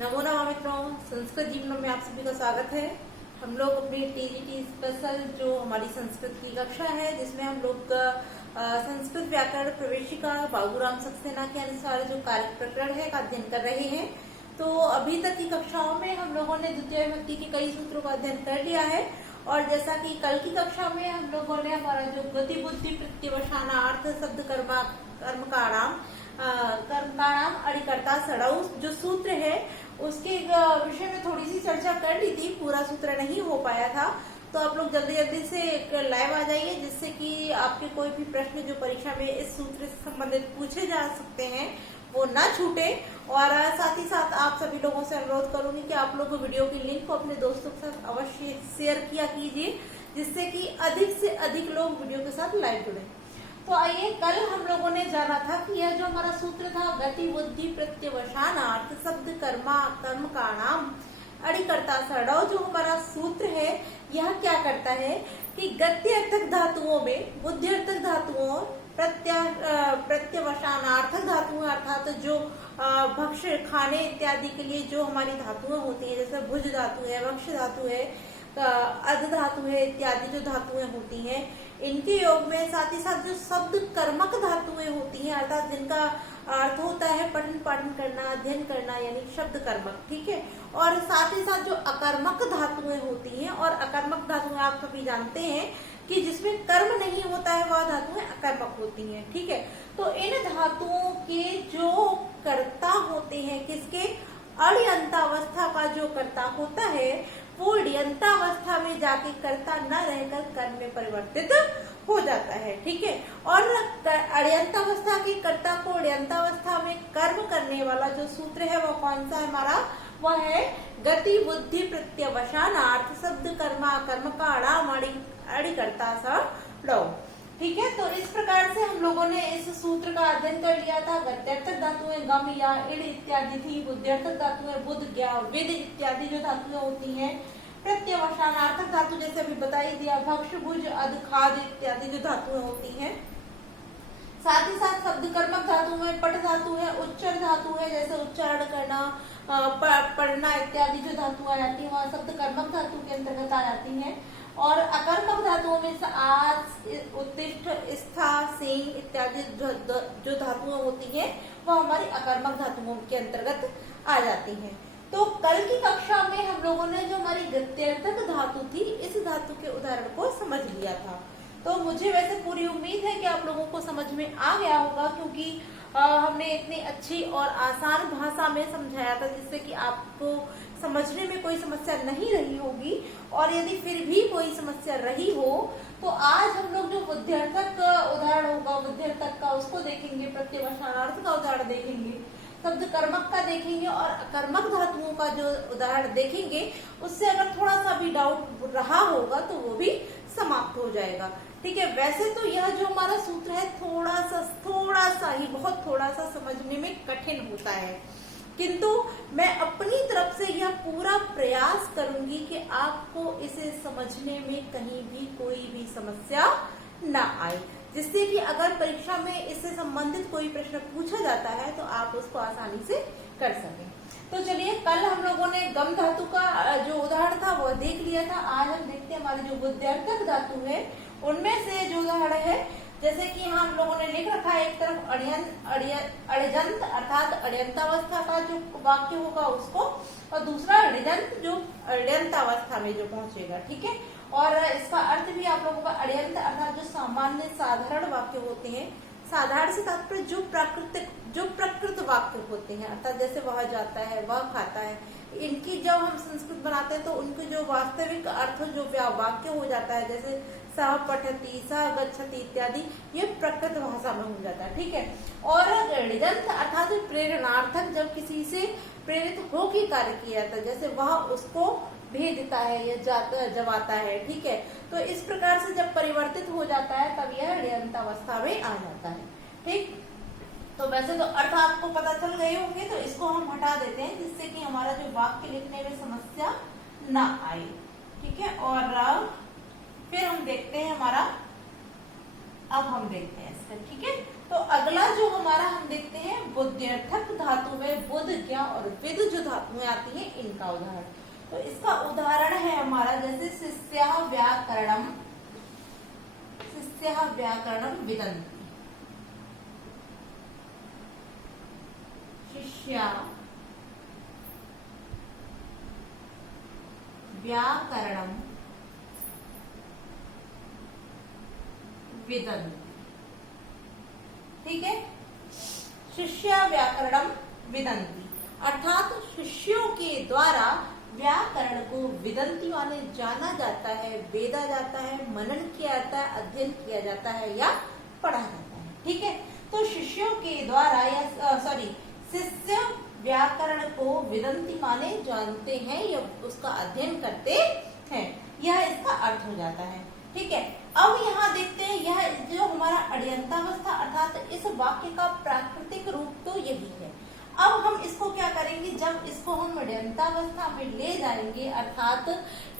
नमो नमः मित्रों, संस्कृत जीवन में आप सभी का स्वागत है। हम लोग अपनी टीजीटी स्पेशल जो हमारी संस्कृत की कक्षा है, जिसमें हम लोग संस्कृत व्याकरण प्रवेशिका बाबूराम सक्सेना के अनुसार जो कार्य प्रकरण है का अध्ययन कर रहे हैं। तो अभी तक की कक्षाओं में हम लोगों ने द्वितीय विभक्ति के कई सूत्रों का अध्ययन कर लिया है और जैसा कि कल की कक्षा में हम लोगों ने हमारा जो गति बुद्धि प्रत्यवसानार्थ शब्द कर्म का नाम अड़िकर्ता सड़ऊ जो सूत्र है उसके विषय में थोड़ी सी चर्चा कर ली थी। पूरा सूत्र नहीं हो पाया था, तो आप लोग जल्दी जल्दी से लाइव आ जाइए, जिससे कि आपके कोई भी प्रश्न जो परीक्षा में इस सूत्र से संबंधित पूछे जा सकते हैं वो ना छूटे। और साथ ही साथ आप सभी लोगों से अनुरोध करूंगी कि आप लोग वीडियो की लिंक को अपने दोस्तों के साथ अवश्य शेयर किया कीजिए, जिससे कि अधिक से अधिक लोग वीडियो के साथ लाइव जुड़े। तो आइए, कल हम लोगों ने जाना था कि यह जो हमारा सूत्र था गति बुद्धि प्रत्यवसानार्थ शब्द कर्म का नाम अड़िकर्ता सड़ौ, जो हमारा सूत्र है यह क्या करता है कि गत्यर्थक धातुओं में बुद्धिर्थक धातुओं प्रत्यवसानार्थक धातुएं अर्थात जो भक्ष्य खाने इत्यादि के लिए जो हमारी धातुएं होती है, जैसे भुज धातु है, वक्ष धातु है, अर्ध धातु है इत्यादि जो धातुएं होती हैं, इनके योग में साथ ही साथ जो शब्द कर्मक धातुएं होती हैं अर्थात जिनका अर्थ होता है पठन पाठन करना, अध्ययन करना, यानी शब्द कर्मक, ठीक है। और साथ ही साथ जो अकर्मक धातुएं होती हैं, और अकर्मक धातुएं आप सभी जानते हैं कि जिसमें कर्म नहीं होता है वह धातुएं अकर्मक होती हैं, ठीक है। तो इन धातुओं के जो कर्ता होते हैं, किसके अड़ियंतावस्था का जो कर्ता होता है वो अड़ियंतावस्था में जाके कर्ता न रहकर कर्म में परिवर्तित हो जाता है, ठीक है। और अड़ियंतावस्था के कर्ता को अड़ियंतावस्था में कर्म करने वाला जो सूत्र है वो कौन सा है हमारा, वह है गति बुद्धि प्रत्यवसानार्थ शब्द कर्म का अड़िकर्ता सड़ौ, ठीक है। तो इस प्रकार से हम लोगों ने इस सूत्र का अध्ययन कर लिया था। गत्यर्थक धातुएं गम या इड़ इत्यादि थी, बुद्ध्यर्थक धातुएं बुध ज्ञा विद इत्यादि जो धातुएं होती हैं, प्रत्यवसानार्थक धातु जैसे अभी बता ही दिया, भक्ष भुज अध खाद इत्यादि जो धातुएं होती हैं। साथ ही साथ शब्द कर्मक धातु में पट धातु है, उच्चर धातु है, जैसे उच्चारण करना, पढ़ना इत्यादि जो धातुएं आती है वह शब्द कर्मक धातु के अंतर्गत आ जाती हैं। और अकर्मक धातुओं में से आज उत्तिष्ठ स्था सेन इत्यादि जो धातुएं होती हैं वह हमारी अकर्मक धातुओं के अंतर्गत आ जाती हैं। तो कल की कक्षा में हम लोगों ने जो हमारी गत्यर्थक धातु थी इस धातु के उदाहरण को समझ लिया था। तो मुझे वैसे पूरी उम्मीद है कि आप लोगों को समझ में आ गया होगा, क्योंकि हमने इतनी अच्छी और आसान भाषा में समझाया था जिससे कि आपको समझने में कोई समस्या नहीं रही होगी। और यदि फिर भी कोई समस्या रही हो तो आज हम लोग जो बुद्ध्यर्थक उदाहरण होगा बुद्ध्यर्थक का उसको देखेंगे, प्रत्यवसानार्थ का उदाहरण देखेंगे, शब्द कर्मक का देखेंगे और अकर्मक धातुओं का जो उदाहरण देखेंगे। उससे अगर थोड़ा सा भी डाउट रहा होगा तो वो भी समाप्त हो जाएगा, ठीक है। वैसे तो यह जो हमारा सूत्र है थोड़ा सा ही बहुत थोड़ा सा समझने में कठिन होता है, किंतु मैं अपनी तरफ से यह पूरा प्रयास करूंगी कि आपको इसे समझने में कहीं भी कोई भी समस्या ना आए, जिससे कि अगर परीक्षा में इससे संबंधित कोई प्रश्न पूछा जाता है तो आप उसको आसानी से कर सकें। तो चलिए, कल हम लोगों ने गम धातु का जो उदाहरण था वह देख लिया था। आज हम देखते हैं हमारी जो बुद्ध्यर्थक धातु है उनमें से जो उदाहरण है, जैसे कि यहाँ हम लोगों ने लिख रखा है, एक तरफ अड़िजंत अर्थात अड़ियंतावस्था का जो वाक्य होगा उसको, और दूसरा अड़िजंत जो अड़ियंतावस्था में जो पहुंचेगा, ठीक है। और इसका अर्थ भी आप लोगों का अड़ियंत अर्थात जो सामान्य साधारण वाक्य होते हैं, साधारण से तात्पर्य जो प्रकृत वाक्य होते हैं, अर्थात जैसे वह जाता है, वह खाता है, इनकी जब हम संस्कृत बनाते हैं तो उनके जो वास्तविक अर्थ जो वाक्य हो जाता है, जैसे सह पठती, सह गच्छति इत्यादि, ये प्रकृत भाषा में हो जाता है, ठीक है। और अड़िजंत अर्थात प्रेरणार्थक, जब किसी से प्रेरित होकर कार्य किया जाता है, जैसे वह उसको भेजता है या जब आता है, ठीक है। तो इस प्रकार से जब परिवर्तित हो जाता है तब यह अड़ियंतावस्था में आ जाता है, ठीक। तो वैसे तो अर्थ आपको पता चल गए होंगे, तो इसको हम हटा देते हैं जिससे कि हमारा जो वाक्य लिखने में समस्या ना आए, ठीक है। और फिर हम देखते हैं अब हम देखते हैं इसका, ठीक है। तो अगला जो हमारा हम देखते हैं बुद्ध्यर्थक धातु में बुध, ज्ञ और विद जो धातुएं आती हैं इनका उदाहरण। तो इसका उदाहरण है हमारा जैसे शिष्यः व्याकरणम विदन्ति, शिष्या व्याकरणम विदन्ति। ठीक है, शिष्या व्याकरणम विदन्ति अर्थात शिष्यों के द्वारा व्याकरण को विदन्ति माने जाना जाता है, वेदा जाता है, मनन किया जाता है, अध्ययन किया जाता है या पढ़ा जाता है। ठीक है, तो शिष्यों के द्वारा या शिष्य व्याकरण को विदन्ति माने जानते हैं या उसका अध्ययन करते हैं, यह इसका अर्थ हो जाता है। ठीक है, अब यहाँ देखते हैं यह जो हमारा अड्यंतावस्था अर्थात इस वाक्य का प्राकृतिक रूप तो यही है। अब हम इसको क्या करेंगे, जब इसको हम अड्यंतावस्था में ले जाएंगे अर्थात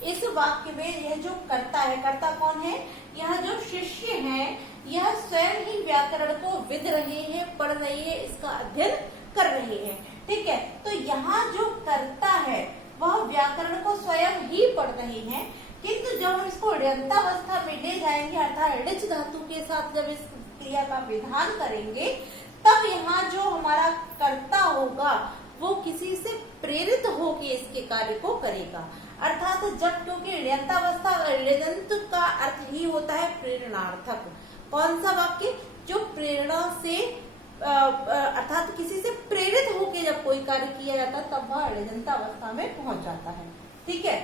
इस वाक्य में यह जो कर्ता है, कर्ता कौन है, यह जो शिष्य है यह स्वयं ही व्याकरण को विद रहे हैं, पढ़ रहे हैं, इसका अध्ययन कर रहे हैं। ठीक है, तो यहाँ जो कर्ता है वह व्याकरण को स्वयं ही पढ़ रहे हैं, किंतु जब हम इसको अड्यंतावस्था में ले जाएंगे अर्थात ऋच धातु के साथ जब इस क्रिया का विधान करेंगे तब यहाँ जो हमारा कर्ता होगा वो किसी से प्रेरित होकर इसके कार्य को करेगा। अर्थात जब क्योंकि अड्यंतावस्था ऋदंत का अर्थ ही होता है प्रेरणार्थक। कौन सा वाक्य, जो प्रेरणा से अर्थात किसी से प्रेरित होकर जब कोई कार्य किया जाता है तब वह अड्यंतावस्था में पहुंच जाता है। ठीक है,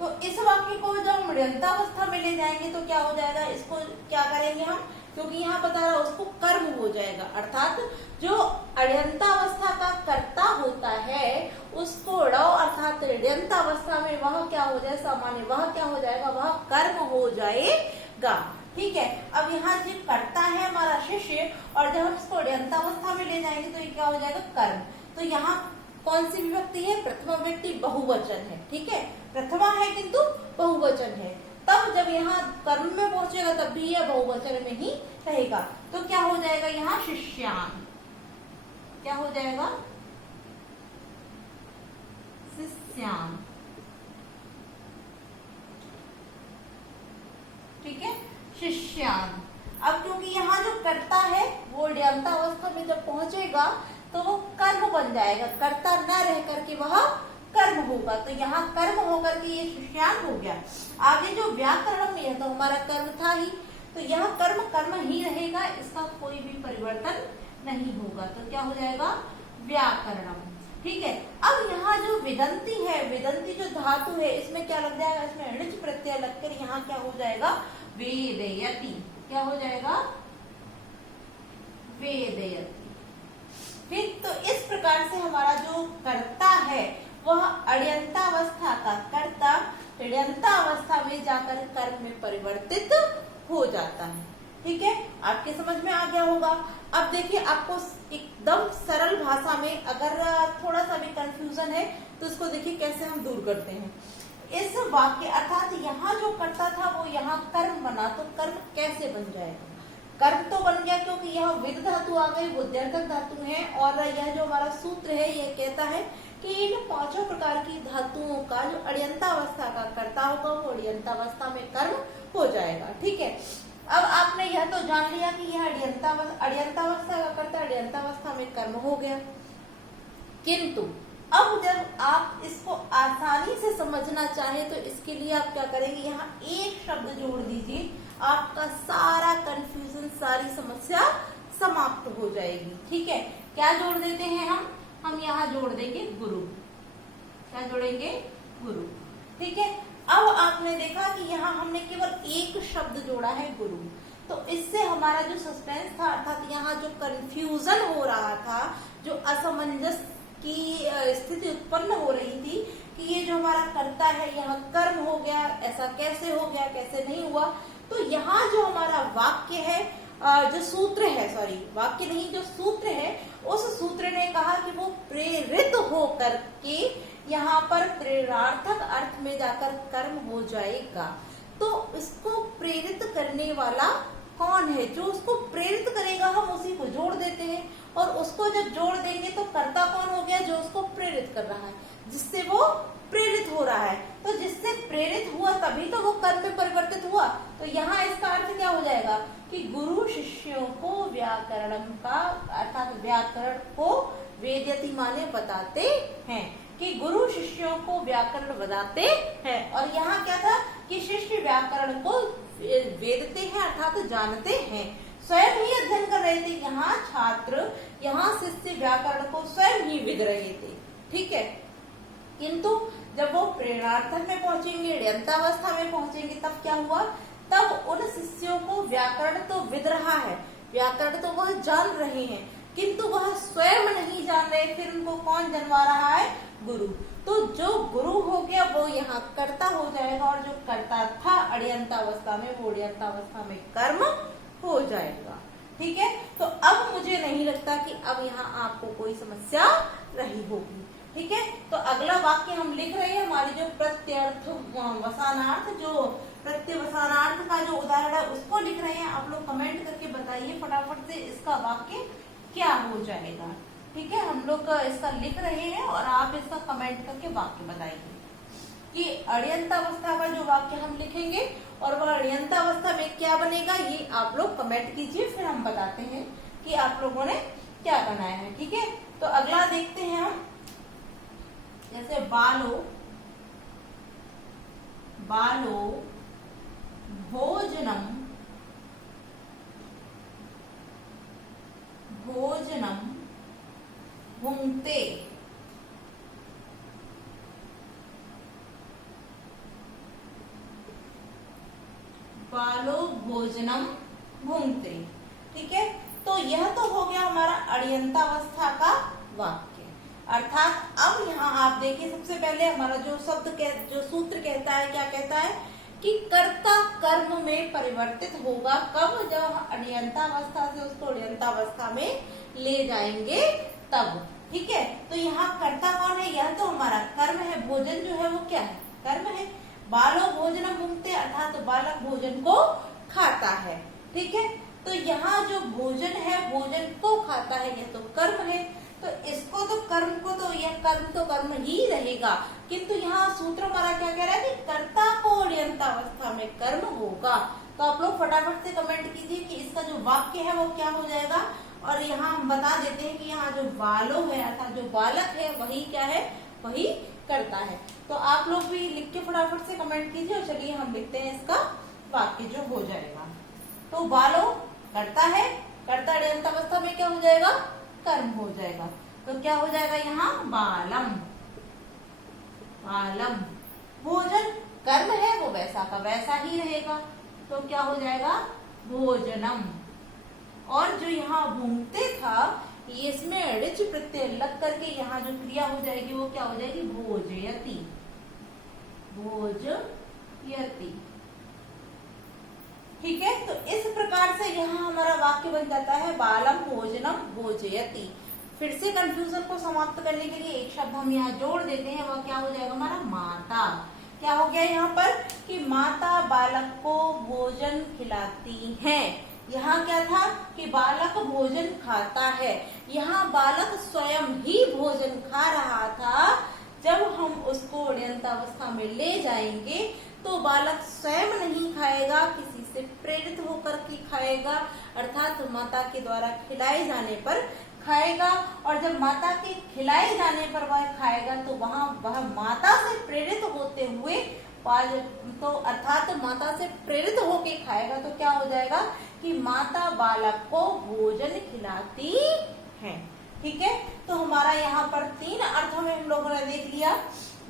तो इस वाक्य को जब हम अड्यंतावस्था में ले जाएंगे तो क्या हो जाएगा, इसको क्या करेंगे हम, क्योंकि यहाँ बता रहा है उसको कर्म हो जाएगा अर्थात जो अड्यंतावस्था का कर्ता होता है उसको अर्थात अड्यंतावस्था में वह क्या हो जाए, सामान्य वह क्या हो जाएगा, वह कर्म हो जाएगा। ठीक है, अब यहाँ जो कर्ता है हमारा शिष्य और जब हम इसको अड्यंतावस्था में ले जाएंगे तो ये क्या हो जाएगा, कर्म। तो यहाँ कौन सी विभक्ति है, प्रथमा व्यक्ति बहुवचन है। ठीक है, प्रथमा है किंतु बहुवचन है, तब जब यहाँ कर्म में पहुंचेगा तब भी यह बहुवचन में ही रहेगा। तो क्या हो जाएगा, यहाँ शिष्यान, क्या हो जाएगा, शिष्यान। ठीक है, शिष्यान। अब क्योंकि यहाँ जो कर्ता है वो अड्यंतावस्था में जब पहुंचेगा तो वो कर्म बन जाएगा, कर्ता न रह करके वह कर्म होगा, तो यहाँ कर्म होकर के ये शिष्यान हो गया। आगे जो व्याकरण में तो हमारा कर्म था ही, तो यह कर्म कर्म ही रहेगा, इसका कोई भी परिवर्तन नहीं होगा, तो क्या हो जाएगा, व्याकरणम। ठीक है, अब यहाँ जो विदंती है, विदंती जो धातु है इसमें क्या लग जाएगा, इसमें ऋच प्रत्यय लगकर यहाँ क्या हो जाएगा, वेदयति। क्या हो जाएगा, वेदयति। फिर तो इस प्रकार से हमारा जो कर्ता है वह अड्यंतावस्था का कर्ता अड्यंतावस्था में जाकर कर्म में परिवर्तित हो जाता है। ठीक है, आपके समझ में आ गया होगा। अब देखिए, आपको एकदम सरल भाषा में अगर थोड़ा सा भी कंफ्यूजन है तो इसको देखिए कैसे हम दूर करते हैं। इस वाक्य अर्थात यहाँ जो कर्ता था वो यहाँ कर्म बना, तो कर्म कैसे बन जाएगा, कर्म तो बन गया क्योंकि यह विद धातु आ गई, बुद्ध्यर्थक धातु है, और यह जो हमारा सूत्र है यह कहता है कि इन पांचों प्रकार की धातुओं का जो अड्यंतावस्था का कर्ता होगा वो अड्यंतावस्था में कर्म हो जाएगा। ठीक है, अब आपने यह तो जान लिया कि यह अड्यंतावस्था का कर्ता अड्यंतावस्था में कर्म हो गया, किंतु अब जब आप इसको आसानी से समझना चाहे तो इसके लिए आप क्या करेंगे, यहाँ एक शब्द जोड़ दीजिए, आपका सारा कंफ्यूजन, सारी समस्या समाप्त हो जाएगी। ठीक है, क्या जोड़ देते हैं हम यहाँ जोड़ देंगे गुरु। क्या जोड़ेंगे, गुरु। ठीक है, अब आपने देखा कि यहाँ हमने केवल एक शब्द जोड़ा है गुरु, तो इससे हमारा जो सस्पेंस था अर्थात यहाँ जो कंफ्यूजन हो रहा था, जो असमंजस की स्थिति उत्पन्न हो रही थी कि ये जो हमारा कर्ता है यहाँ कर्म हो गया, ऐसा कैसे हो गया, कैसे नहीं हुआ, तो यहाँ जो हमारा वाक्य है, जो सूत्र है, वाक्य नहीं, जो सूत्र है, उस सूत्र ने कहा कि वो प्रेरित हो करके यहाँ पर प्रेरणार्थक अर्थ में जाकर कर्म हो जाएगा। तो इसको प्रेरित करने वाला कौन है, जो उसको प्रेरित करेगा हम उसी को जोड़ देते हैं, और उसको जब जोड़ देंगे तो कर्ता कौन हो गया, जो उसको प्रेरित कर रहा है, जिससे वो प्रेरित हो रहा है। तो जिससे प्रेरित हुआ तभी तो वो कर्म में परिवर्तित हुआ। तो यहाँ इसका अर्थ क्या हो जाएगा कि गुरु शिष्यों को व्याकरण का अर्थात व्याकरण को वेदयति माने बताते हैं, कि गुरु शिष्यों को व्याकरण बताते हैं। और यहाँ क्या था कि शिष्य व्याकरण को वेदते हैं अर्थात जानते हैं, स्वयं ही अध्ययन कर रहे थे। यहाँ छात्र, यहाँ शिष्य व्याकरण को स्वयं ही विद रहे थे, ठीक है। किंतु जब वो प्रेरणार्थक में पहुंचेंगे, ण्यंतावस्था में पहुंचेंगे, तब क्या हुआ, तब उन शिष्यों को व्याकरण तो विद रहा है, व्याकरण तो वह जान रहे हैं, किंतु वह स्वयं नहीं जान रहे। फिर उनको कौन जनवा रहा है, गुरु। तो जो गुरु हो गया वो यहाँ कर्ता हो जाएगा, और जो कर्ता था अण्यंतावस्था में, वो अण्यंतावस्था में कर्म हो जाएगा, ठीक है। तो अब मुझे नहीं लगता कि अब यहाँ आपको कोई समस्या रही होगी, ठीक है। तो अगला वाक्य हम लिख रहे हैं, हमारी जो प्रत्यर्थ वसानार्थ, जो प्रत्यवसानार्थ का जो उदाहरण है उसको लिख रहे हैं। आप लोग कमेंट करके बताइए फटाफट से इसका वाक्य क्या हो जाएगा, ठीक है। हम लोग इसका लिख रहे हैं और आप इसका कमेंट करके वाक्य बताइए कि अण्यंतावस्था का जो वाक्य हम लिखेंगे और वह अण्यंतावस्था में क्या बनेगा, ये आप लोग कमेंट कीजिए, फिर हम बताते हैं कि आप लोगों ने क्या बनाया है, ठीक है। तो अगला देखते हैं हम, जैसे बालो बालो भोजनम भोजनम भुंक्ते, बालो भोजनम भुंक्ते, ठीक है। तो यह तो हो गया हमारा अण्यंतावस्था का वाक्य। अर्थात अब यहाँ आप देखिए, सबसे पहले हमारा जो जो सूत्र कहता है, क्या कहता है कि कर्ता कर्म में परिवर्तित होगा, कब, जब अण्यंतावस्था से उसको अण्यंतावस्था में ले जाएंगे तब, ठीक है। तो यहाँ कर्ता कौन है, यह तो हमारा कर्म है, भोजन जो है वो क्या है, कर्म है। बालो भोजनम भुंक्ते अर्थात तो बालक भोजन को खाता है, ठीक है। तो यहाँ जो भोजन है, भोजन को खाता है, यह तो कर्म है। तो इसको तो कर्म को तो यह कर्म तो कर्म ही रहेगा, किंतु यहाँ सूत्र हमारा क्या कह रहा है कि कर्ता को अण्यंतावस्था में कर्म होगा। तो आप लोग फटाफट से कमेंट कीजिए कि इसका जो वाक्य है वो क्या हो जाएगा। और यहाँ हम बता देते हैं कि यहाँ जो बालो है अर्थात जो बालक है वही क्या है, वही करता है। तो आप लोग भी लिख के फटाफट से कमेंट कीजिए। और चलिए हम लिखते हैं इसका वाक्य जो हो जाएगा। तो बालो करता है, कर्ता अण्यंतावस्था में क्या हो जाएगा, कर्म हो जाएगा। तो क्या हो जाएगा यहाँ, बालम बालम। भोजन कर्म है, वो वैसा का वैसा ही रहेगा, तो क्या हो जाएगा, भोजनम। और जो यहाँ भुंक्ते था, ये इसमें ऋच प्रत्यय लग करके यहाँ जो क्रिया हो जाएगी वो क्या हो जाएगी, भोजयति भोजयति, ठीक है। तो इस प्रकार से यहाँ हमारा वाक्य बन जाता है बालम भोजनम भोजयति। फिर से कंफ्यूजन को समाप्त करने के लिए एक शब्द हम यहाँ जोड़ देते हैं, वह क्या हो जाएगा हमारा, माता। क्या हो गया यहाँ पर कि माता बालक को भोजन खिलाती है। यहाँ क्या था कि बालक भोजन खाता है, यहाँ बालक स्वयं ही भोजन खा रहा था। जब हम उसको अण्यंतावस्था में ले जाएंगे तो बालक स्वयं नहीं खाएगा, किसी से प्रेरित होकर के खाएगा, अर्थात माता के द्वारा खिलाए जाने पर खाएगा। और जब माता के खिलाए जाने पर वह खाएगा तो वहाँ वह माता से प्रेरित होते हुए तो अर्थात माता से प्रेरित होके खाएगा। तो क्या हो जाएगा कि माता बालक को भोजन खिलाती है, ठीक है। तो हमारा यहाँ पर 3 अर्थों में हम लोगों ने देख लिया,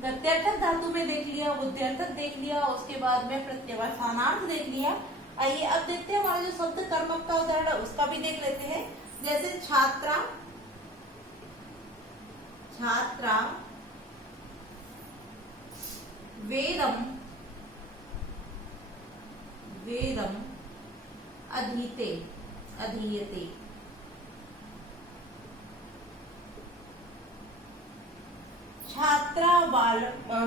प्रत्यर्थक धातु में देख लिया, बुद्ध्यर्थक देख लिया, उसके बाद में प्रत्यवसानार्थ देख लिया। आइए अब देखते हैं हमारा जो शब्द कर्मक का उदाहरण है उसका भी देख लेते हैं। जैसे छात्रा, छात्रा, वेदम, वेदम, अधीते, अधीयते। छात्रा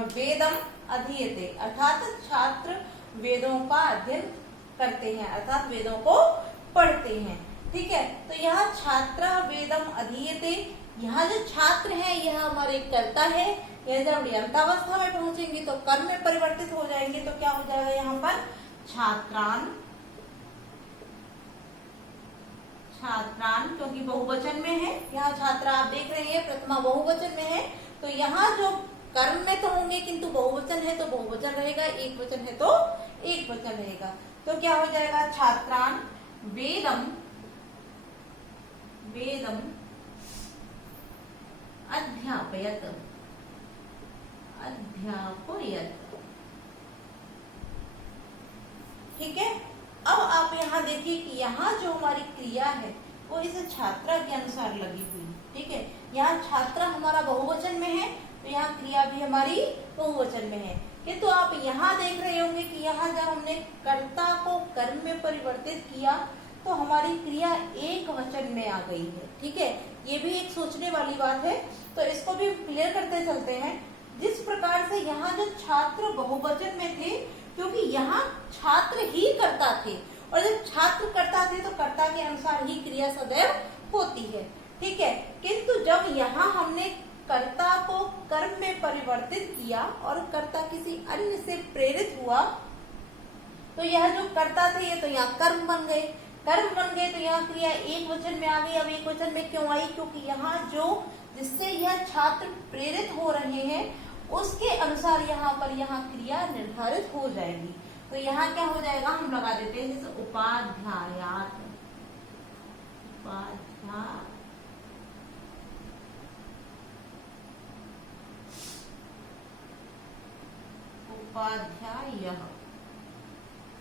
वेदम अधीयते अर्थात छात्र वेदों का अध्ययन करते हैं, अर्थात वेदों को पढ़ते हैं, ठीक है। तो यहाँ छात्रा वेदम अधीयते। यहाँ जो छात्र है यह हमारे कर्ता है। यह जब यंतावस्था में पहुंचेंगे तो कर्म में परिवर्तित हो जाएंगे, तो क्या हो जाएगा यहाँ पर छात्रान, छात्रान, क्योंकि बहुवचन में है। यहाँ छात्रा आप देख रहे हैं प्रथमा बहुवचन में है, तो यहाँ जो कर्म में तो होंगे किंतु बहुवचन है तो बहुवचन रहेगा, एक वचन है तो एक वचन रहेगा। तो क्या हो जाएगा छात्रान वेदम, वेदम अध्यापयत, अध्यापयत। ठीक है। अब आप यहाँ देखिए कि यहाँ जो हमारी क्रिया है वो इस छात्रा के अनुसार लगी हुई। ठीक है, यहाँ छात्रा हमारा बहुवचन में है तो यहाँ क्रिया भी हमारी बहुवचन में है। किंतु आप यहाँ देख रहे होंगे कि यहाँ जब हमने कर्ता को कर्म में परिवर्तित किया तो हमारी क्रिया एक वचन में आ गई है। ठीक है, ये भी एक सोचने वाली बात है, तो इसको भी क्लियर करते चलते हैं। जिस प्रकार से यहाँ जो छात्र बहुवचन में थे, क्योंकि यहाँ छात्र ही कर्ता थे और जब छात्र कर्ता थे तो कर्ता के अनुसार ही क्रिया सदैव होती है। ठीक है, किंतु जब यहाँ हमने कर्ता को कर्म में परिवर्तित किया और कर्ता किसी अन्य से प्रेरित हुआ तो यह जो कर्ता थे ये तो यहाँ कर्म बन गए, कर्म बन गए तो यहाँ क्रिया एक वचन में आ गई। अब एक वचन में क्यों आई? क्योंकि यहाँ जो जिससे यह छात्र प्रेरित हो रहे हैं उसके अनुसार यहाँ पर यहाँ क्रिया निर्धारित हो जाएगी। तो यहाँ क्या हो जाएगा, हम लगा देते हैं जैसे उपाध्यायात, उपाध्याय।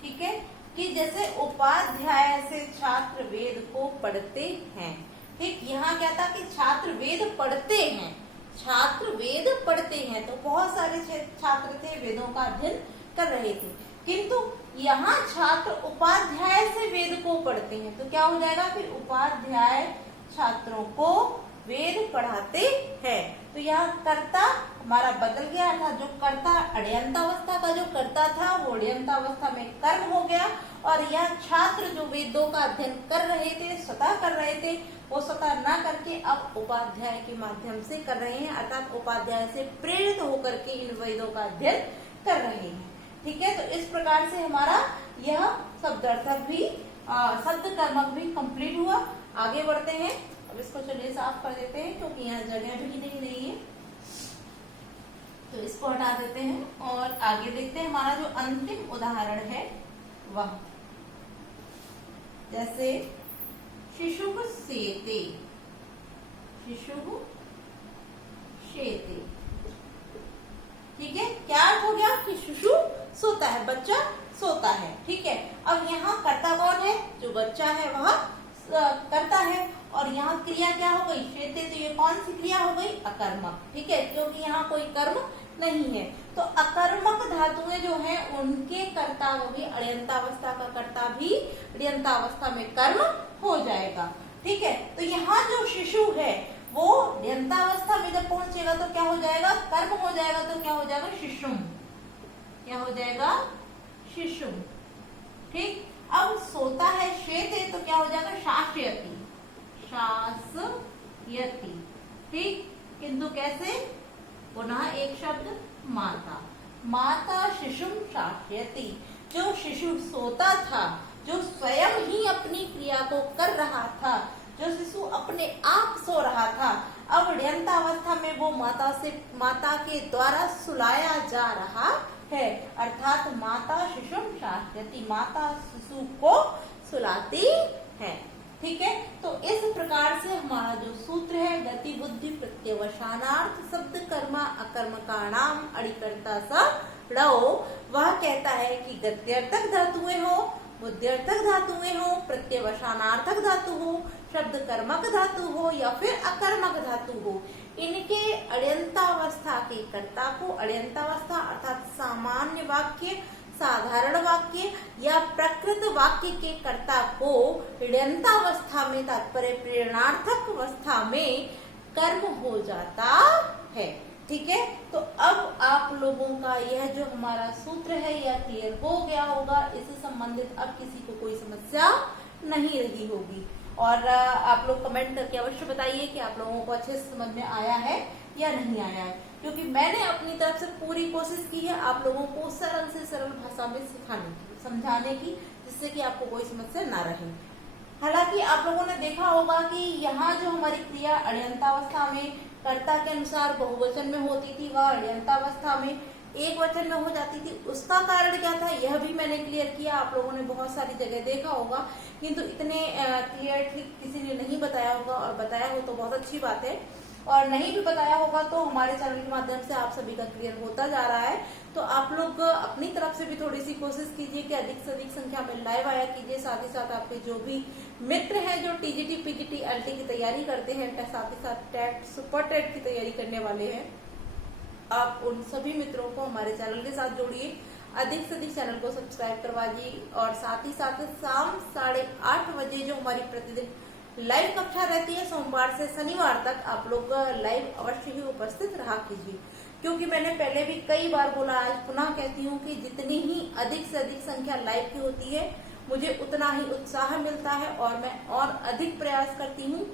ठीक है, कि जैसे उपाध्याय से छात्र वेद को पढ़ते हैं। ठीक, यहाँ क्या था कि छात्र वेद पढ़ते हैं, छात्र वेद पढ़ते हैं, तो बहुत सारे छात्र थे वेदों का अध्ययन कर रहे थे, किंतु यहाँ छात्र उपाध्याय से वेद को पढ़ते हैं तो क्या हो जाएगा फिर उपाध्याय छात्रों को वेद पढ़ाते हैं। तो यहाँ कर्ता हमारा बदल गया, अर्थात जो कर्ता अड्यंतावस्था का जो कर्ता था वो अड्यंतावस्था में कर्म हो गया और यह छात्र जो वेदों का अध्ययन कर रहे थे, स्वतः कर रहे थे, वो स्वतः ना करके अब उपाध्याय के माध्यम से कर रहे हैं, अर्थात उपाध्याय से प्रेरित होकर के इन वेदों का अध्ययन कर रहे हैं। ठीक है, तो इस प्रकार से हमारा यह शब्दार्थक भी शब्द कर्मक भी कंप्लीट हुआ। आगे बढ़ते हैं, अब इसको चलिए साफ कर देते हैं क्योंकि यहाँ जगह भी नहीं रही है, तो इसको हटा देते हैं और आगे देखते हैं। हमारा जो अंतिम उदाहरण है वह जैसे शिशुः सेते, शिशुः शेते। ठीक है, क्या अर्थ हो गया कि शिशु सोता है, बच्चा सोता है। ठीक है, अब यहाँ कर्ता कौन है? जो बच्चा है वह करता है और यहाँ क्रिया क्या हो गई? शेते, तो ये कौन सी क्रिया हो गई? अकर्मक। ठीक है, क्योंकि यहाँ कोई कर्म नहीं है, तो अकर्मक धातुएं जो हैं उनके कर्ता को भी अड्यंतावस्था का कर्ता भी अड्यंतावस्था में कर्म हो जाएगा। ठीक है, तो यहाँ जो शिशु है वो अड्यंतावस्था में जब पहुंचेगा तो क्या हो जाएगा? कर्म हो जाएगा, तो क्या हो जाएगा? शिशुम। क्या हो जाएगा? शिशुम। ठीक, अब सोता है शेते, तो क्या हो जाएगा? शास्यति, शास्यति। ठीक, किंतु कैसे? पुनः एक शब्द माता, माता शिशुम शास्यति। जो शिशु सोता था, जो स्वयं ही अपनी क्रिया को कर रहा था, जो शिशु अपने आप सो रहा था, अब अड्यंतावस्था में वो माता के द्वारा सुलाया जा रहा है, अर्थात माता शिशुम शास्यति, माता शिशु को सुलाती है। ठीक है, तो इस प्रकार से हमारा जो सूत्र है गति बुद्धि प्रत्यवसानार्थ शब्द कर्मा अकर्मकाणाम अड़िकर्ता सा ड़ो, वह कहता है कि गत्यर्थक धातुएं हो, बुद्ध्यर्थक धातुएं हो, प्रत्यवसानार्थक धातु हो, शब्द कर्मक धातु हो या फिर अकर्मक धातु हो, इनके अड्यंतावस्था के कर्ता को अड्यंतावस्था अर्थात सामान्य वाक्य, साधारण वाक्य या प्रकृत वाक्य के कर्ता को अड्यंतावस्था में तात्पर्य प्रेरणार्थक अवस्था में कर्म हो जाता है। ठीक है, तो अब आप लोगों का यह जो हमारा सूत्र है यह क्लियर हो गया होगा, इससे संबंधित अब किसी को कोई समस्या नहीं रही होगी। और आप लोग कमेंट करके अवश्य बताइए कि आप लोगों को अच्छे से समझ में आया है या नहीं आया है, क्योंकि मैंने अपनी तरफ से पूरी कोशिश की है आप लोगों को सरल से सरल भाषा में सिखाने की, समझाने की, जिससे कि आपको कोई समस्या ना रहे। हालांकि आप लोगों ने देखा होगा कि यहाँ जो हमारी क्रिया अण्यंतावस्था में कर्ता के अनुसार बहुवचन में होती थी, वह अण्यंतावस्था में एक वचन में हो जाती थी। उसका कारण क्या था यह भी मैंने क्लियर किया, आप लोगों ने बहुत सारी जगह देखा होगा, किंतु इतने क्लियरली किसी ने नहीं बताया होगा, और बताया हो तो बहुत अच्छी बात है, और नहीं भी बताया होगा तो हमारे चैनल के माध्यम से आप सभी का क्लियर होता जा रहा है। तो आप लोग अपनी तरफ से भी थोड़ी सी कोशिश कीजिए कि अधिक से अधिक संख्या में लाइव आया कीजिए। साथ ही साथ आपके जो भी मित्र हैं जो टीजीटी, पीजीटी, एलटी की तैयारी करते हैं, साथ ही साथ टेट, सुपर टेट की तैयारी करने वाले हैं, आप उन सभी मित्रों को हमारे चैनल के साथ जोड़िए, अधिक से अधिक चैनल को सब्सक्राइब करवाइए, और साथ ही साथ शाम 8:30 बजे जो हमारी प्रतिदिन लाइव कक्षा रहती है सोमवार से शनिवार तक, आप लोग लाइव अवश्य ही उपस्थित रहा कीजिए, क्योंकि मैंने पहले भी कई बार बोला, आज पुनः कहती हूँ कि जितनी ही अधिक से अधिक संख्या लाइव की होती है मुझे उतना ही उत्साह मिलता है, और मैं और अधिक प्रयास करती हूँ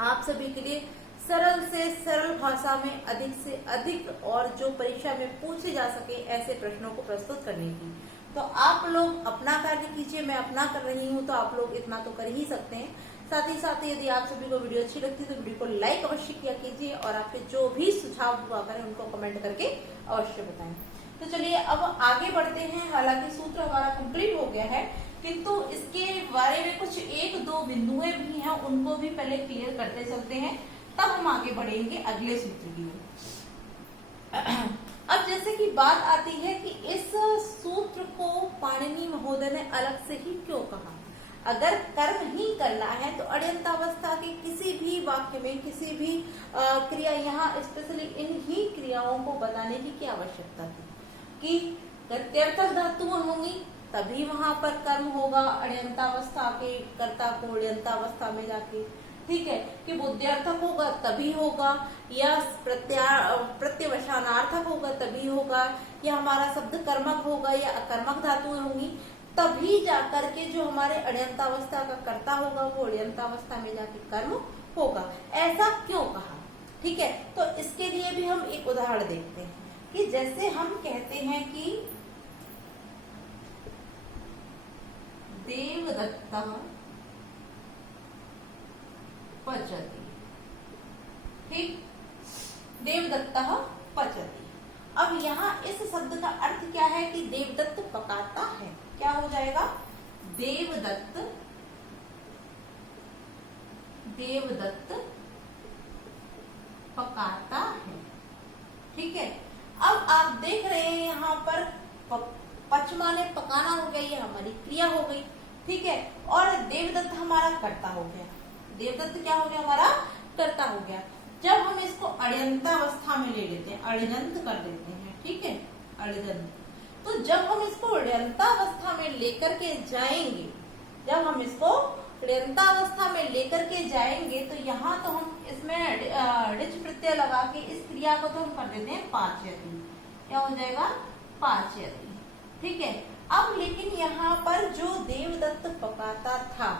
आप सभी के लिए सरल से सरल भाषा में अधिक से अधिक और जो परीक्षा में पूछे जा सके ऐसे प्रश्नों को प्रस्तुत करने की। तो आप लोग अपना कार्य कीजिए, मैं अपना कर रही हूँ, तो आप लोग इतना तो कर ही सकते हैं। साथ ही साथ यदि आप सभी को वीडियो अच्छी लगती है तो वीडियो को लाइक अवश्य किया कीजिए, और आपके जो भी सुझाव हुआ करें उनको कमेंट करके अवश्य बताएं। तो चलिए अब आगे बढ़ते हैं। हालांकि सूत्र हमारा कंप्लीट हो गया है, किंतु इसके बारे में कुछ एक दो बिंदुएं भी हैं, उनको भी पहले क्लियर करते चलते हैं, तब हम आगे बढ़ेंगे अगले सूत्र की ओर। अब जैसे कि बात आती है कि इस सूत्र को पाणिनि महोदय ने अलग से ही क्यों कहा। अगर कर्म ही करना है तो अण्यंतावस्था के किसी भी वाक्य में किसी भी क्रिया, यहाँ स्पेशली इन ही क्रियाओं को बताने की क्या आवश्यकता थी कि प्रत्यर्थक धातुएं होंगी तभी वहां पर कर्म होगा, अण्यंतावस्था के कर्ता को अण्यंतावस्था में जाके, ठीक है, कि बुद्ध्यर्थक होगा तभी होगा, या प्रत्यवसानार्थक होगा तभी होगा, या हमारा शब्द कर्मक होगा या अकर्मक धातुएं होंगी, तभी जाकर के जो हमारे अण्यंतावस्था का कर्ता होगा वो अण्यंतावस्था में जाके कर्म होगा। ऐसा क्यों कहा, ठीक है। तो इसके लिए भी हम एक उदाहरण देखते हैं कि जैसे हम कहते हैं कि देवदत्ता पचति, ठीक, देवदत्ता पचति। अब यहाँ इस शब्द का अर्थ क्या है कि देवदत्त पकाता है, क्या हो जाएगा, देवदत्त, देवदत्त पकाता है, ठीक है। अब आप देख रहे हैं यहाँ पर पच माने पकाना हो गया, ये हमारी क्रिया हो गई, ठीक है, और देवदत्त हमारा कर्ता हो गया। देवदत्त क्या हो गया, हमारा कर्ता हो गया। जब हम इसको अण्यंतावस्था में ले लेते हैं, अण्यंत कर देते हैं, ठीक है, अण्यंत, तो जब हम इसको अण्यंतावस्था में लेकर के जाएंगे, जब हम इसको अण्यंतावस्था में लेकर के जाएंगे तो यहाँ तो हम इसमें ऋच प्रत्यय लगा के इस क्रिया को तो हम कर देते हैं पाच्यति, क्या हो जाएगा, पाच्यति, ठीक है। अब लेकिन यहाँ पर जो देवदत्त पकाता था,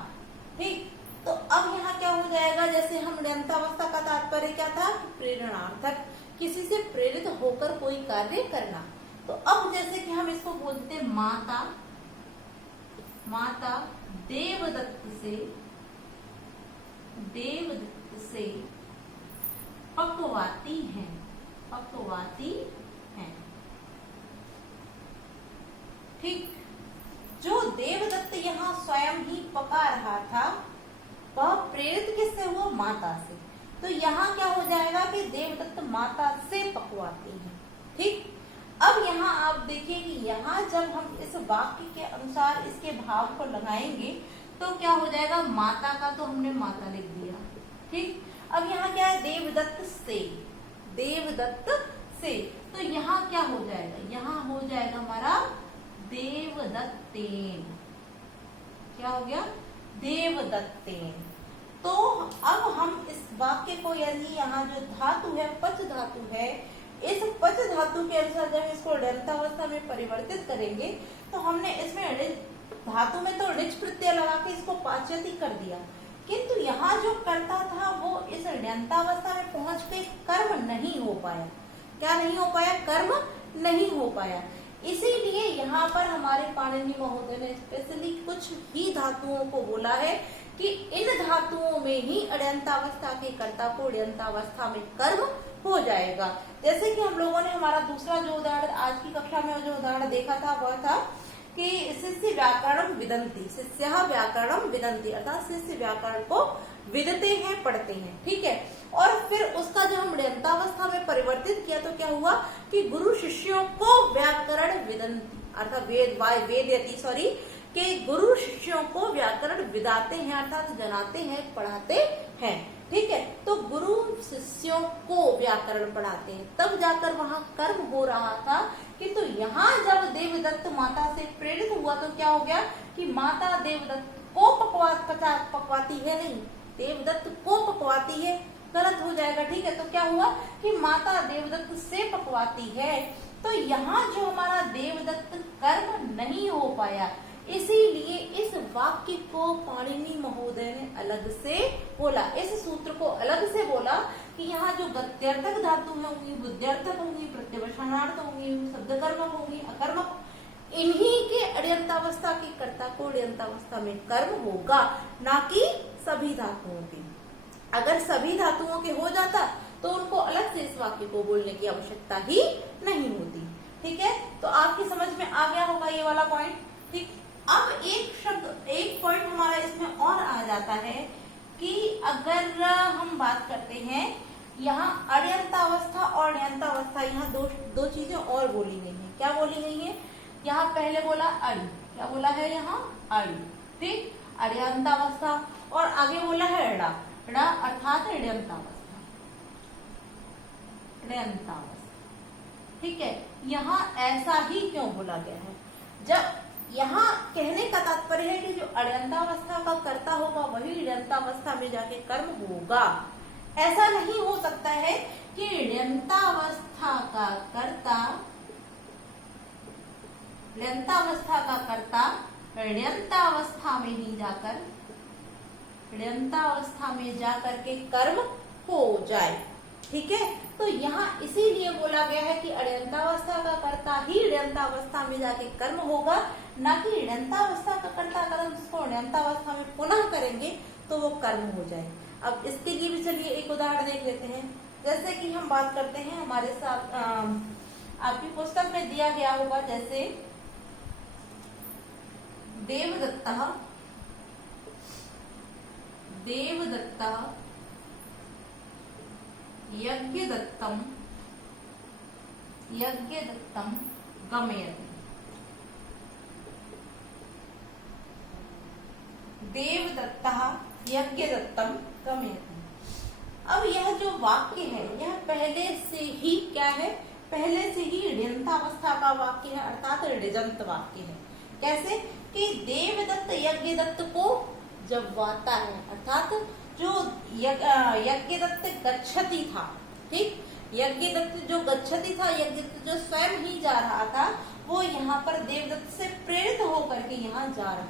ठीक, तो अब यहाँ क्या हो जाएगा, जैसे हम अण्यंतावस्था का तात्पर्य क्या था, प्रेरणार्थक, किसी से प्रेरित होकर कोई कार्य करना। तो अब जैसे कि हम इसको बोलते हैं माता, माता देवदत्त से पकवाती हैं, पकवाती हैं, ठीक। जो देवदत्त यहाँ स्वयं ही पका रहा था वह प्रेरित किससे हुआ, माता से। तो यहाँ क्या हो जाएगा कि देवदत्त माता से पकवाती हैं, ठीक। अब यहाँ आप देखिए कि यहाँ जब हम इस वाक्य के अनुसार इसके भाव को लगाएंगे तो क्या हो जाएगा, माता का तो हमने माता लिख दिया, ठीक। अब यहाँ क्या है, देवदत्त से, देवदत्त से, तो यहाँ क्या हो जाएगा, यहाँ हो जाएगा हमारा देवदत्तेन, क्या हो गया, देवदत्तेन। तो अब हम इस वाक्य को, यदि यहाँ जो धातु है पच धातु है, इस पच धातु के अनुसार जब इसको अण्यंतावस्था में परिवर्तित करेंगे तो हमने इसमें धातु में तो ऋच प्रत्यय लगा के इसको पाच्यति कर दिया, किंतु यहाँ जो कर्ता था वो इस ण्यंतावस्था में पहुंच के कर्म नहीं हो पाया। क्या नहीं हो पाया? कर्म नहीं हो पाया। इसीलिए यहाँ पर हमारे पाणिनि महोदय ने स्पेशली कुछ ही धातुओं को बोला है कि इन धातुओं में ही अण्यंतावस्था के कर्ता को अण्यंतावस्था में कर्म हो जाएगा। जैसे कि हम लोगों ने हमारा दूसरा जो उदाहरण आज की कक्षा में जो उदाहरण देखा था वह था कि शिष्य व्याकरणम विदन्ति, शिष्यः व्याकरणम विदन्ति, अर्थात शिष्य व्याकरण को विदते हैं, पढ़ते हैं। ठीक है। और फिर उसका जब हम ण्यंतावस्था में परिवर्तित किया तो क्या हुआ कि गुरु शिष्यों को व्याकरण विदन्ति, अर्थात वेदयति सॉरी, कि गुरु शिष्यों को व्याकरण विदाते हैं, अर्थात जनाते हैं, पढ़ाते हैं। ठीक है। तो गुरु शिष्यों को व्याकरण पढ़ाते हैं, तब जाकर वहां कर्म हो रहा था। किंतु यहाँ जब देवदत्त माता से प्रेरित हुआ तो क्या हो गया कि माता देवदत्त को पकवाती है, नहीं, देवदत्त को पकवाती है, गलत हो जाएगा। ठीक है। तो क्या हुआ कि माता देवदत्त से पकवाती है, तो यहाँ जो हमारा देवदत्त कर्म नहीं हो पाया, इसीलिए इस वाक्य को पाणिनि महोदय ने अलग से बोला, इस सूत्र को अलग से बोला कि यहाँ जो गत्यर्थक धातु होंगी, बुद्ध्यर्थक होंगी, प्रत्यवसानार्थ होंगी, शब्दकर्मक होंगी, अकर्मक, इन्हीं के अण्यंतावस्था के कर्ता को अण्यंतावस्था में कर्म होगा, ना कि सभी धातुओं के। अगर सभी धातुओं के हो जाता तो उनको अलग से इस वाक्य को बोलने की आवश्यकता ही नहीं होती। ठीक है। तो आपकी समझ में आ गया होगा ये वाला पॉइंट। ठीक। अब एक शब्द, एक पॉइंट हमारा इसमें और आ जाता है कि अगर हम बात करते हैं यहाँ अण्यंतावस्था और ण्यंतावस्था, यहाँ दो चीजें और बोली गई हैं। क्या बोली गई है? यहाँ पहले बोला अण, क्या बोला है यहाँ? अण। ठीक, अण्यंतावस्था, और आगे बोला है ण, ण अर्थात ण्यंतावस्था, ण्यंतावस्था। ठीक है। यहाँ ऐसा ही क्यों बोला गया है? जब यहाँ कहने का तात्पर्य है कि जो अण्यंतावस्था का कर्ता होगा वही ण्यंतावस्था में जाके कर्म होगा। ऐसा नहीं हो सकता है कि ण्यंतावस्था का कर्ता ण्यंतावस्था में ही जाकर ण्यंतावस्था में जाकर के कर्म हो जाए। ठीक है। तो यहाँ इसीलिए बोला गया है कि अण्यंतावस्था का कर्ता ही ण्यंतावस्था में जाके कर्म होगा, ना कि ण्यंतावस्था का कर्ता अगर हम उसको ण्यंतावस्था में पुनः करेंगे तो वो कर्म हो जाए। अब इसके लिए भी चलिए एक उदाहरण देख लेते हैं। जैसे कि हम बात करते हैं, हमारे साथ आपकी पुस्तक में दिया गया होगा, जैसे देवदत्तः यज्ञदत्तं गमयति। देवदत्तः यज्ञदत्तं गमयति। अब यह जो वाक्य है यह पहले से ही क्या है? पहले से ही ण्यंतावस्था का वाक्य है, अर्थात ऋजंत वाक्य है। कैसे कि देवदत्त यज्ञदत्त को जब वाता है, अर्थात जो यज्ञदत्त गच्छति था, ठीक, यज्ञदत्त जो गच्छति था, यज्ञदत्त जो स्वयं ही जा रहा था, वो यहाँ पर देवदत्त से प्रेरित होकर के यहाँ जा रहा है।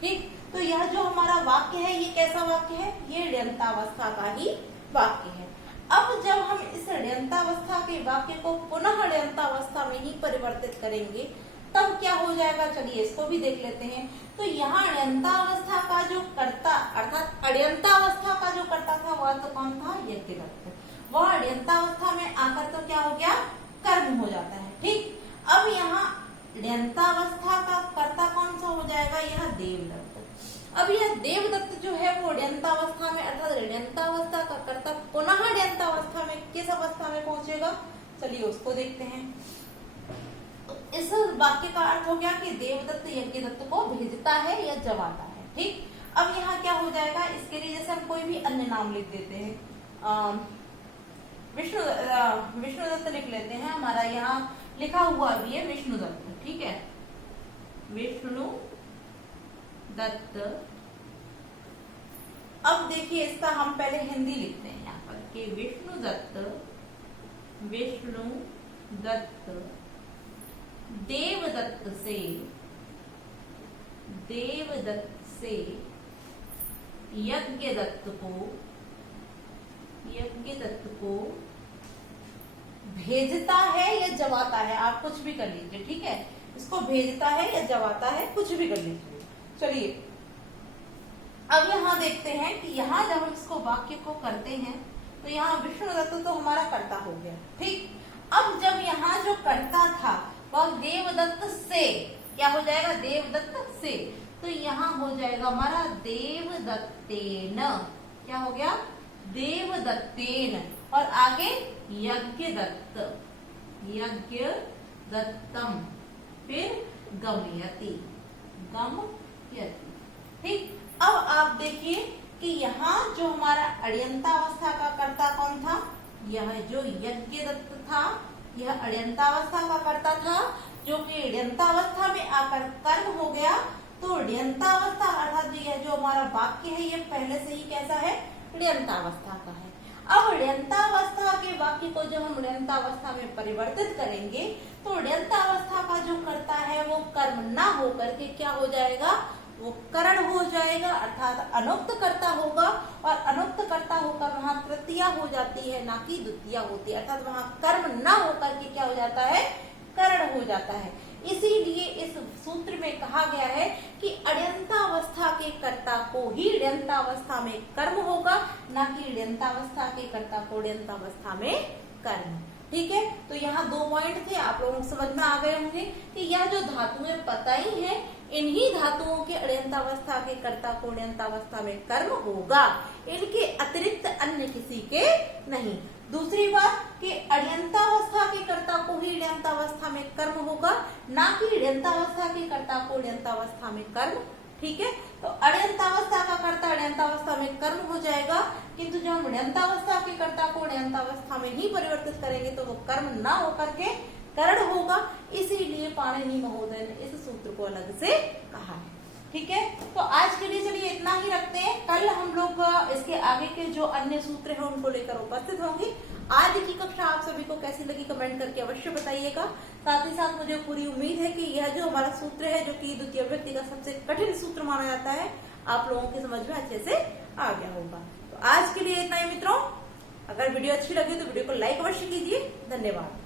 ठीक। तो यह जो हमारा वाक्य है ये कैसा वाक्य है? ये ण्यंतावस्था का ही वाक्य है। अब जब हम इस ण्यंतावस्था के वाक्य को पुनः ण्यंतावस्था में ही परिवर्तित करेंगे तब क्या हो जाएगा? चलिए इसको भी देख लेते हैं। तो यहाँ ण्यंतावस्था का जो कर्ता, अर्थात अण्यंतावस्था का जो कर्ता था वह तो कौन था? यज्ञदत्त। वह ण्यंतावस्था में आकर तो क्या हो गया? कर्म हो जाता है। ठीक। अब यहाँ ण्यंतावस्था का कर्ता कौन सा हो जाएगा? यह देवदत्त। अब यह देवदत्त जो है वो ण्यंतावस्था में, अर्थात ण्यंतावस्था का कर्ता पुनः ण्यंतावस्था में किस अवस्था में पहुंचेगा? चलिए उसको देखते हैं। इस वाक्य का अर्थ हो गया कि देवदत्त यज्ञदत्त को भेजता है या जवाता है। ठीक। अब यहाँ क्या हो जाएगा? इसके लिए जैसे हम कोई भी अन्य नाम लिख देते हैं, विष्णुदत्त लिख लेते हैं। हमारा यहाँ लिखा हुआ भी है विष्णुदत्त। ठीक है, विष्णुदत्त। अब देखिए इसका हम पहले हिंदी लिखते हैं यहाँ पर कि विष्णुदत्त देवदत्त से यज्ञदत्त को भेजता है या जवाता है, आप कुछ भी कर लीजिए, ठीक है। इसको भेजता है या जवाता है, कुछ भी कर लीजिए। चलिए अब यहाँ देखते हैं कि यहाँ जब हम इसको वाक्य को करते हैं तो यहाँ विष्णुदत्त तो हमारा कर्ता हो गया, ठीक। अब जब यहाँ जो कर्ता था वह देवदत्त से, क्या हो जाएगा, देवदत्त से, तो यहाँ हो जाएगा हमारा देवदत्तेन, क्या हो गया, देवदत्तेन, और आगे यज्ञदत्त, यज्ञदत्तम, फिर गमयति, ठीक। अब आप देखिए कि यहाँ जो हमारा अण्यन्तावस्था का कर्ता कौन था, यह जो यज्ञदत्त था यह अण्यन्तावस्था का कर्ता था, जो कि अण्यन्तावस्था में आकर कर्म हो गया। तो अण्यन्तावस्था अर्थात यह जो हमारा वाक्य है ये पहले से ही कैसा है, अण्यन्तावस्था का है। अब अण्यन्तावस्था के वाक्य को जब हम अण्यन्तावस्था में परिवर्तित करेंगे तो अण्यन्तावस्था का जो कर्ता है वो कर्म ना होकर के क्या हो जाएगा, वो करण हो जाएगा, अर्थात अनुक्त कर्ता होगा, और अनुक्त कर्ता होकर वहां तृतीया हो जाती है, ना कि द्वितीया होती है, अर्थात वहां कर्म ना होकर के क्या हो जाता है, करण हो जाता है। इसीलिए इस सूत्र में कहा गया है कि अण्यन्तावस्था के कर्ता को ही अण्यन्तावस्था में कर्म होगा, ना कि अण्यन्तावस्था के कर्ता को अण्यन्तावस्था में कर्म, ठीक है। तो यहाँ 2 पॉइंट थे, आप लोगों को समझ में आ गए होंगे कि यह जो धातुएं पता ही है, इन्हीं धातुओं के अण्यन्तावस्था के कर्ता को अण्यन्तावस्था में कर्म होगा, इनके अतिरिक्त अन्य किसी के नहीं। दूसरी बात कि अण्यन्तावस्था के कर्ता को ही अण्यन्तावस्था में कर्म होगा, ना कि अण्यन्तावस्था के कर्ता को अण्यन्तावस्था में कर्म, ठीक है। तो अण्यन्तावस्था का कर्ता अण्यन्तावस्था में कर्म हो जाएगा, किंतु जब हम अण्यन्तावस्था के कर्ता को अण्यन्तावस्था में ही परिवर्तित करेंगे तो वो कर्म ना होकर के करण होगा। इसीलिए पाणिनि महोदय ने इस सूत्र को अलग से कहा है, ठीक है। तो आज के लिए चलिए इतना ही रखते हैं, कल हम लोग इसके आगे के जो अन्य सूत्र हैं उनको लेकर उपस्थित होंगे। आज की कक्षा आप सभी को कैसी लगी कमेंट करके अवश्य बताइएगा। साथ ही साथ मुझे पूरी उम्मीद है कि यह जो हमारा सूत्र है, जो कि द्वितीय विभक्ति का सबसे कठिन सूत्र माना जाता है, आप लोगों की समझ में अच्छे से आ गया होगा। तो आज के लिए इतना ही मित्रों, अगर वीडियो अच्छी लगी तो वीडियो को लाइक अवश्य कीजिए। धन्यवाद।